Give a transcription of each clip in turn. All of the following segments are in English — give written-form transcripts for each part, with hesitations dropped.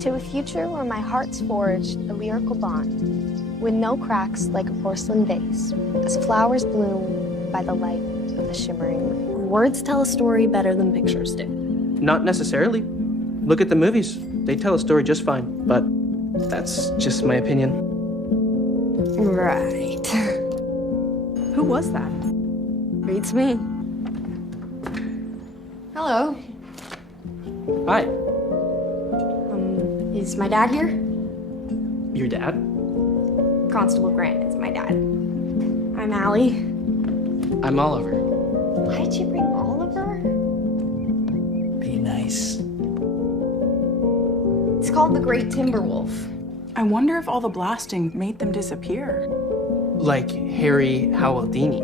To a future where my heart's forged a lyrical bond, with no cracks like a porcelain vase, as flowers bloom by the light of the shimmering moon. Words tell a story better than pictures do. Not necessarily. Look at the movies. They tell a story just fine, but that's just my opinion. Right. Who was that? It's me. Hello. Hi. Is my dad here? Your dad? Constable Grant is my dad. I'm Allie. I'm Oliver. Why did you bring Oliver? Be nice. It's called the Great Timberwolf. I wonder if all the blasting made them disappear. Like Harry Howaldini.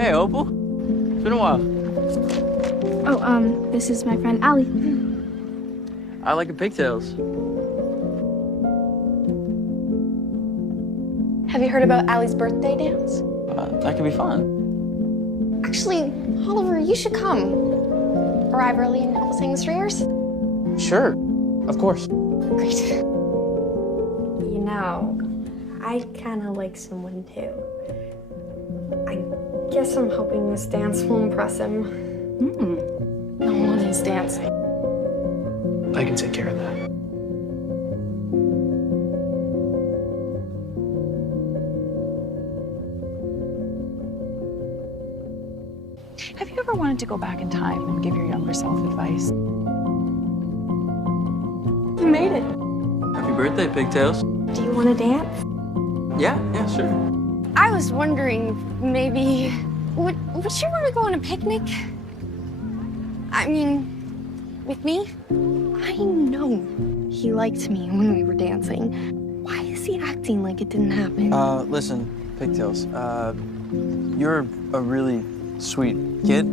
Hey, Opal. It's been a while. Oh, this is my friend Allie. I like the pigtails. Have you heard about Allie's birthday dance? That could be fun. Actually, Oliver, you should come. Arrive early and help us hang the stringers? Sure, of course. Great. You know, I kind of like someone too. I guess I'm hoping this dance will impress him. No one is dancing. I can take care of that. Have you ever wanted to go back in time and give your younger self advice? You made it. Happy birthday, pigtails. Do you want to dance? Yeah, sure. I was wondering, maybe, would you want to go on a picnic? I mean, with me? I know he liked me when we were dancing. Why is he acting like it didn't happen? Listen, pigtails, you're a really sweet kid,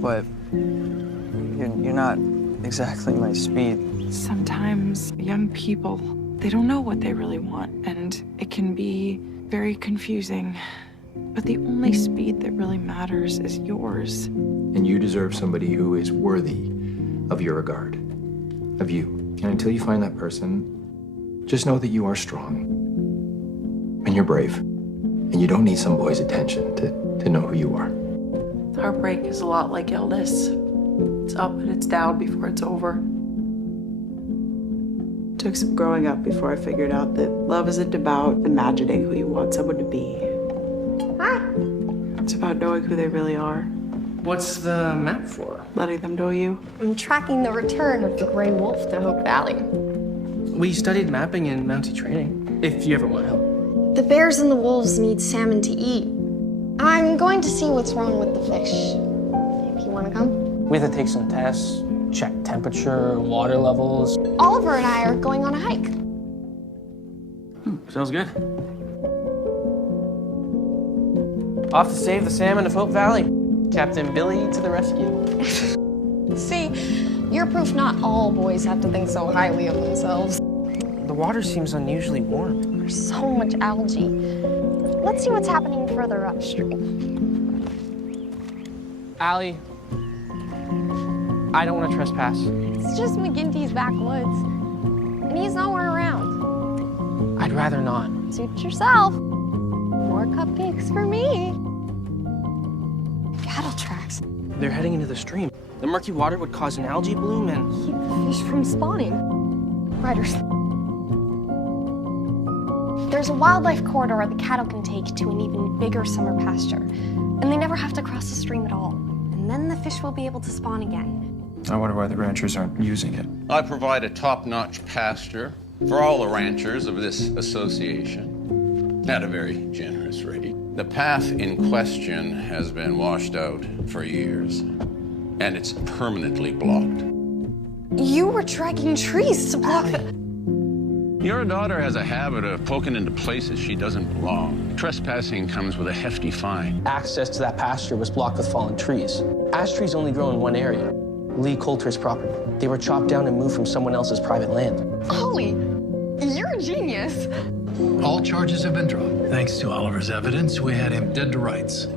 but you're not exactly my speed. Sometimes young people, they don't know what they really want, and it can be very confusing. But the only speed that really matters is yours. And you deserve somebody who is worthy of your regard, of you. And until you find that person, just know that you are strong and you're brave. And you don't need some boy's attention to know who you are. Heartbreak is a lot like illness. It's up and it's down before it's over. It took some growing up before I figured out that love isn't about imagining who you want someone to be. Hi. It's about knowing who they really are, What's the map for? letting them know you. I'm tracking the return of the gray wolf to Hope Valley. We studied mapping in Mountie training, if you ever want help. The bears and the wolves need salmon to eat. I'm going to see what's wrong with the fish. If you want to come? We have to take some tests, check temperature, water levels. Oliver and I are going on a hike. Sounds good. Off to save the salmon of Hope Valley. Captain Billy to the rescue. See, you're proof not all boys have to think so highly of themselves. The water seems unusually warm. There's so much algae. Let's see what's happening further upstream. Allie, I don't want to trespass. It's just McGinty's backwoods, and he's nowhere around. I'd rather not. Suit yourself. More cupcakes for me. Cattle tracks. They're heading into the stream. The murky water would cause an algae bloom and... Keep the fish from spawning. Riders. There's a wildlife corridor the cattle can take to an even bigger summer pasture, and they never have to cross the stream at all. And then the fish will be able to spawn again. I wonder why the ranchers aren't using it. I provide a top-notch pasture for all the ranchers of this association at a very generous rate. The path in question has been washed out for years, and it's permanently blocked. You were dragging trees to block the... Your daughter has a habit of poking into places she doesn't belong. Trespassing comes with a hefty fine. Access to that pasture was blocked with fallen trees. Ash trees only grow in one area, Lee Coulter's property. They were chopped down and moved from someone else's private land. Ollie, you're a genius. All charges have been dropped. Thanks to Oliver's evidence, we had him dead to rights.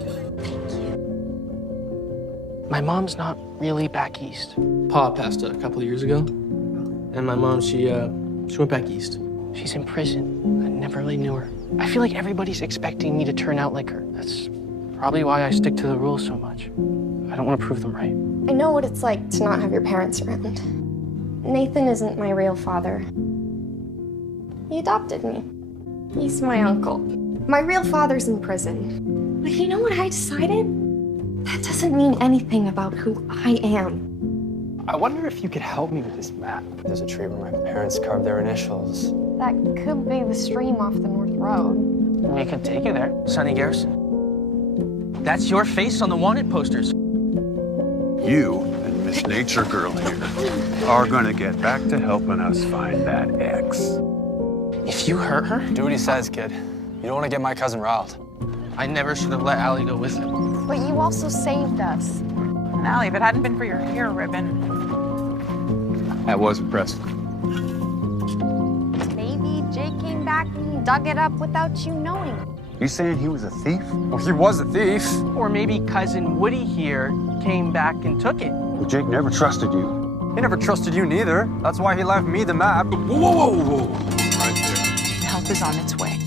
My mom's not really back east. Pa passed a couple of years ago, and my mom, she went back east. She's in prison. I never really knew her. I feel like everybody's expecting me to turn out like her. That's probably why I stick to the rules so much. I don't want to prove them right. I know what it's like to not have your parents around. Nathan isn't my real father. He adopted me. He's my uncle. My real father's in prison. But you know what I decided? That doesn't mean anything about who I am. I wonder if you could help me with this map. There's a tree where my parents carved their initials. That could be the stream off the North Road. We could take you there, Sonny Garrison. That's your face on the wanted posters. You and Miss Nature Girl here are gonna get back to helping us find that X. If you hurt her, Do what he says, kid. You don't want to get my cousin riled. I never should have let Allie go with him. But you also saved us. Allie, if it hadn't been for your hair ribbon. That was impressive. Maybe Jake came back and dug it up without you knowing. You saying he was a thief? Well, he was a thief. Or maybe cousin Woody here came back and took it. Well, Jake never trusted you. He never trusted you neither. That's why he left me the map. Whoa. Right there. Help is on its way.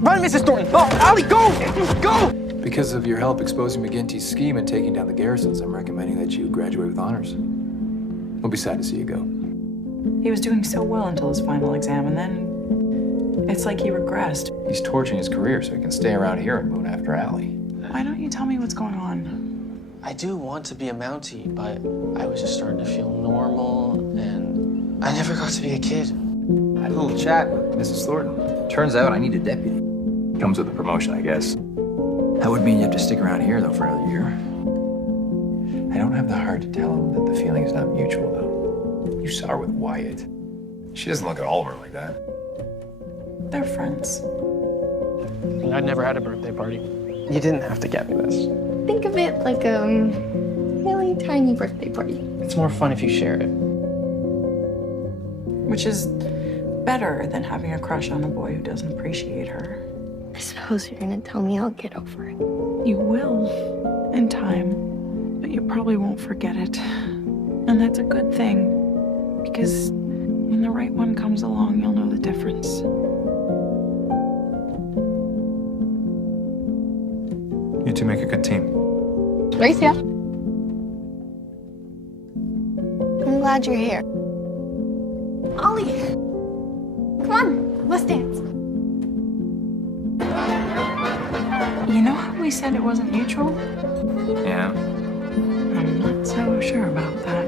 Run, Mrs. Thornton! Oh, Allie, go! Go! Because of your help exposing McGinty's scheme and taking down the Garrisons, I'm recommending that you graduate with honors. We'll be sad to see you go. He was doing so well until his final exam, and then it's like he regressed. He's torching his career so he can stay around here and moon after Allie. Why don't you tell me what's going on? I do want to be a Mountie, but I was just starting to feel normal, and I never got to be a kid. I had a little chat with Mrs. Thornton. Turns out I need a deputy. Comes with a promotion, I guess. That would mean you have to stick around here, though, for another year. I don't have the heart to tell him that the feeling is not mutual, though. You saw her with Wyatt. She doesn't look at Oliver like that. They're friends. I'd never had a birthday party. You didn't have to get me this. Think of it like a really tiny birthday party. It's more fun if you share it. Which is better than having a crush on a boy who doesn't appreciate her. I suppose you're gonna tell me I'll get over it. You will, in time, but you probably won't forget it. And that's a good thing, because when the right one comes along, you'll know the difference. You two make a good team. Gracia. I'm glad you're here. Ollie, come on, let's dance. You know how we said it wasn't mutual? Yeah? I'm not so sure about that.